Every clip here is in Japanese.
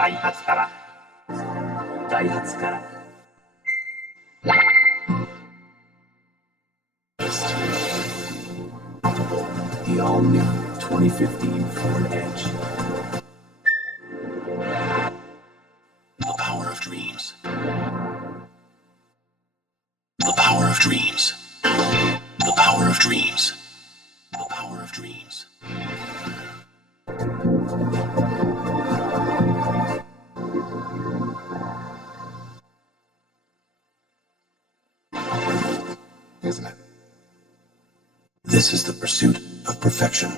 ダイハツから。ダイハツから。The all-new 2015 Ford Edge. The power of dreams. The power of dreams. The power of dreams. The power of dreams. Isn't it? This is the pursuit of perfection.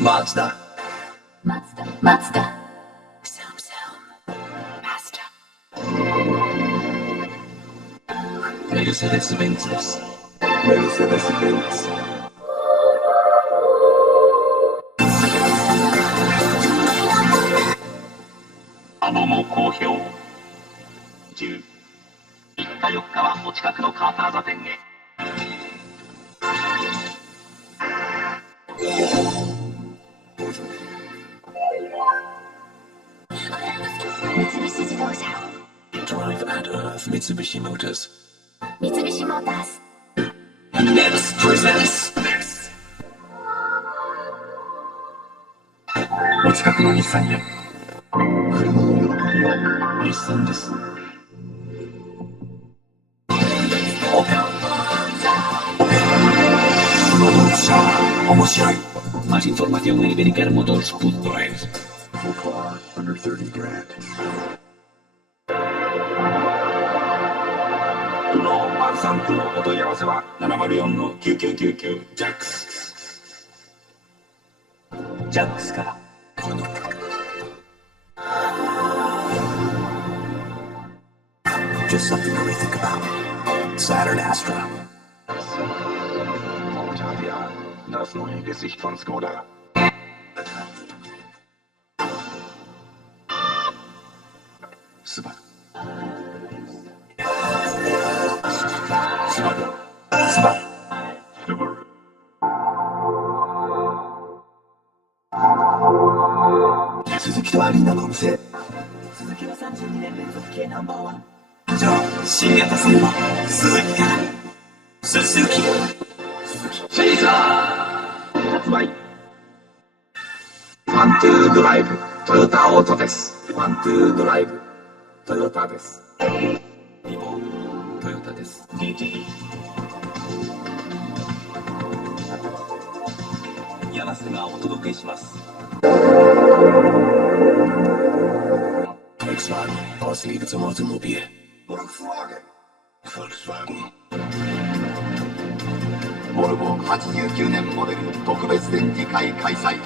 Mazda. Mazda. Mazda. Mercedes-Benz です。Mercedes-Benz。も好評。10、3日4日はお近くのカーター座店へ。三菱自動車。Drive at Earth Mitsubishi Motors。三菱モータース。Next presents。お近くの日産へ。車の喜びを日産です。オペラ。このドイツ車は面白い。Más información en ibericarmotors.es. Full car under 30 grand. このマンサンクのお問い合わせは704-9999ジャックス。ジャックスから。Just something to rethink about. Saturn Astra. Octavia, das neue Gesicht von Skoda. Subaru. Subaru. Subaru. Subaru. 鈴木とアリーナのお店。鈴木は32年連続系ナンバーワン。じゃあ、新型といえば、鈴木から。鈴木。シェイザー発売。ワントゥードライブ、トヨタオートです。ワントゥードライブ、トヨタです。リボン、トヨタです。DT。柳瀬がお届けします。Volkswagen, Ausliebe zum Automobil. Volkswagen. Volvo 89年モデル特別展示会開催。